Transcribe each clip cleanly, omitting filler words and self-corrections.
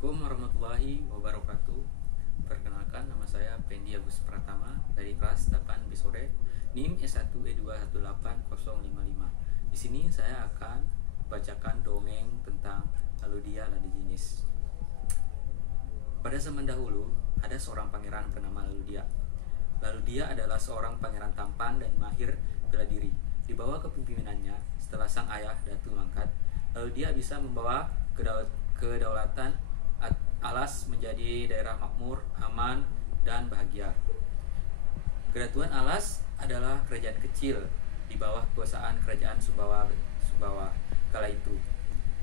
Assalamualaikum warahmatullahi wabarakatuh. Perkenalkan, nama saya Pendi Agus Pratama dari kelas 8 B sore NIM S1E2188055. Di sini saya akan bacakan dongeng tentang Laludia Ladijinis. Pada zaman dahulu, ada seorang pangeran bernama Laludia. Laludia adalah seorang pangeran tampan dan mahir bela diri. Di bawah kepemimpinannya, setelah sang ayah Datu mangkat, Laludia bisa membawa kedaulatan Alas menjadi daerah makmur, aman, dan bahagia. Kerajaan Alas adalah kerajaan kecil di bawah kekuasaan kerajaan Sumbawa kala itu.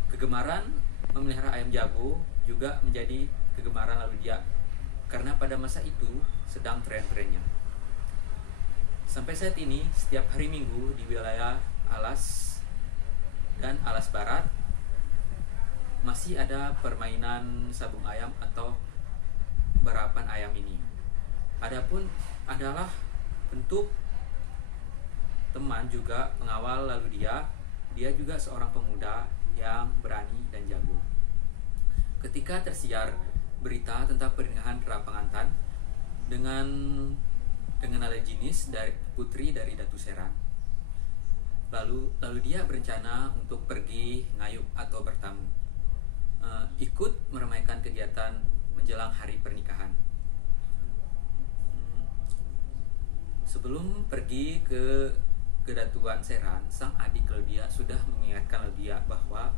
Kegemaran memelihara ayam jago juga menjadi kegemaran Laludia karena pada masa itu sedang tren-trennya. Sampai saat ini, setiap hari Minggu di wilayah Alas dan Alas Barat masih ada permainan sabung ayam atau barapan ayam ini. Adapun adalah bentuk teman juga pengawal Laludia. Dia juga seorang pemuda yang berani dan jago. Ketika tersiar berita tentang pernikahan Rapangantan dengan Ladijinis dari putri dari Datu Seran, lalu dia berencana untuk pergi ngayup atau bertamu, ikut meramaikan kegiatan menjelang hari pernikahan. Sebelum pergi ke Datuan Seran, sang adik Laludia sudah mengingatkan Laludia bahwa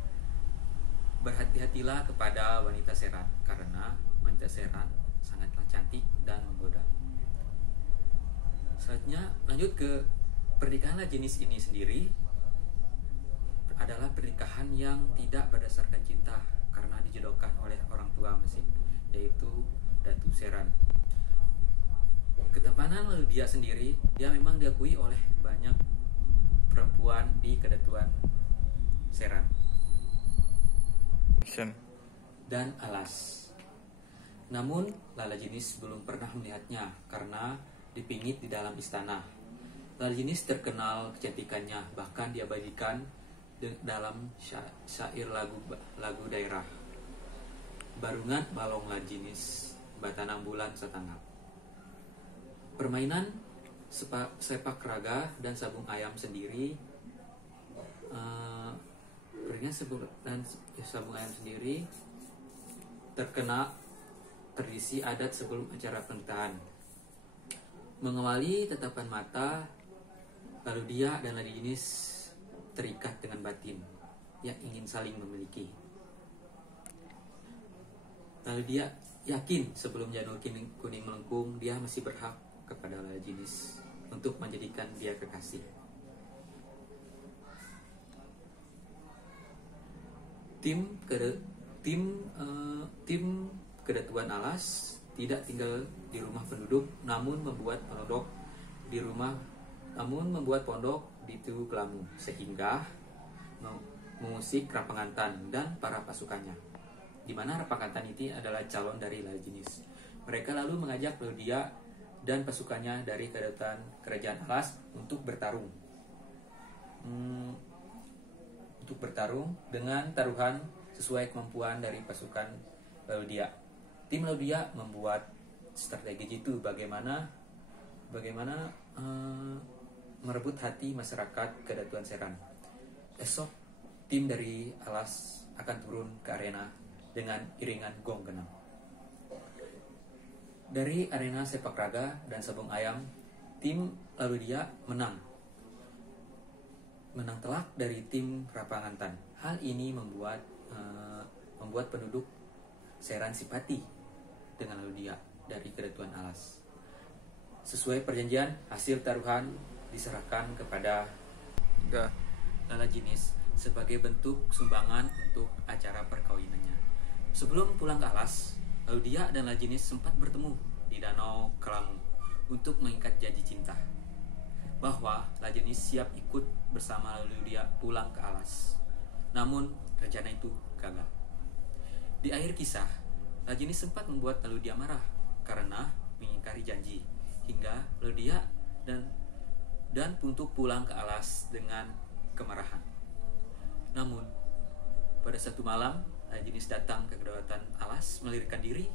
berhati-hatilah kepada wanita Seran karena wanita Seran sangatlah cantik dan menggoda. Selanjutnya lanjut ke pernikahan jenis ini sendiri adalah pernikahan yang tidak berdasarkan cinta karena dijodohkan oleh orang tua masing, yaitu Datu Seran. Ketampanan Laludia sendiri, dia memang diakui oleh banyak perempuan di Kedatuan Seran dan Alas. Namun Lalajinis belum pernah melihatnya karena dipingit di dalam istana. Lalajinis terkenal kecantikannya, bahkan diabadikan dalam syair lagu daerah. Barungan balong Lalajinis, batanang bulan setengah. Permainan sepak raga dan sabung ayam sendiri, sabung ayam sendiri terkena tradisi adat sebelum acara pernikahan. Mengawali tatapan mata, Laludia dan Ladijinis terikat dengan batin yang ingin saling memiliki. Laludia yakin sebelum janur kuning melengkung, dia masih berhak kepada Ladijinis untuk menjadikan dia kekasih. Tim Kedatuan Alas tidak tinggal di rumah penduduk, namun membuat pondok di Tugu Kelamu, sehingga mengusik Rapangantan dan para pasukannya, di mana Rapangantan itu adalah calon dari Ladijinis. Mereka lalu mengajak Laludia dan pasukannya dari kerajaan Alas untuk bertarung dengan taruhan sesuai kemampuan dari pasukan Laludia. Tim Laludia membuat strategi itu bagaimana merebut hati masyarakat Kedatuan Seran. Esok tim dari Alas akan turun ke arena dengan iringan gong genang. Dari arena sepak raga dan sabung ayam, tim Laludia menang telak dari tim Rapangantan. Hal ini membuat penduduk Seran simpati dengan Laludia dari Kedatuan Alas. Sesuai perjanjian, hasil taruhan diserahkan kepada Lalajinis sebagai bentuk sumbangan untuk acara perkawinannya. Sebelum pulang ke Alas, Laludia dan Lalajinis sempat bertemu di Danau Kelamu untuk mengikat janji cinta bahwa Lalajinis siap ikut bersama Laludia pulang ke Alas. Namun rencana itu gagal. Di akhir kisah, Lalajinis sempat membuat Laludia marah karena mengingkari janji, hingga Laludia dan untuk pulang ke Alas dengan kemarahan. Namun pada satu malam, Jenis datang ke kedaulatan alas melarikan diri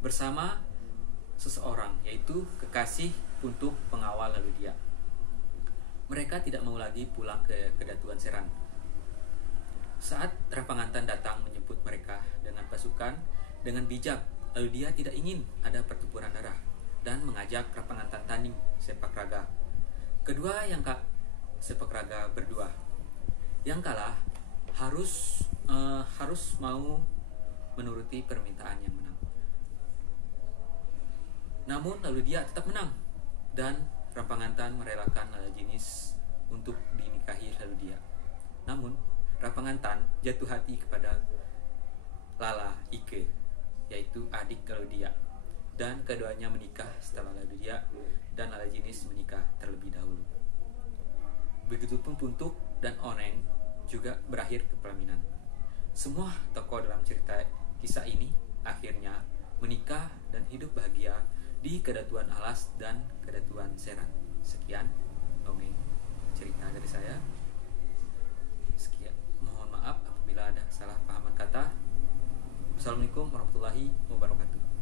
bersama seseorang, yaitu kekasih untuk pengawal lalu dia. Mereka tidak mau lagi pulang ke kedatuan Seran. Saat Rapangantan datang menjemput mereka dengan pasukan dengan bijak, lalu dia tidak ingin ada pertempuran darah dan mengajak Rapangantan tanding sepak raga. Kedua yang sepak raga berdua. Yang kalah harus mau menuruti permintaan yang menang. Namun lalu dia tetap menang dan Rapangantan merelakan Lala Jinis untuk dinikahi lalu dia. Namun Rapangantan jatuh hati kepada Lala Ike, yaitu adik lalu dia, dan keduanya menikah setelah lalu dia dan Lala Jinis menikah terlebih dahulu. Begitupun Puntuk dan Oneng juga berakhir ke pelaminan. Semua tokoh dalam cerita kisah ini akhirnya menikah dan hidup bahagia di Kedatuan Alas dan Kedatuan Seran. Sekian dongeng cerita dari saya. Sekian, mohon maaf apabila ada salah pahaman kata. Assalamualaikum warahmatullahi wabarakatuh.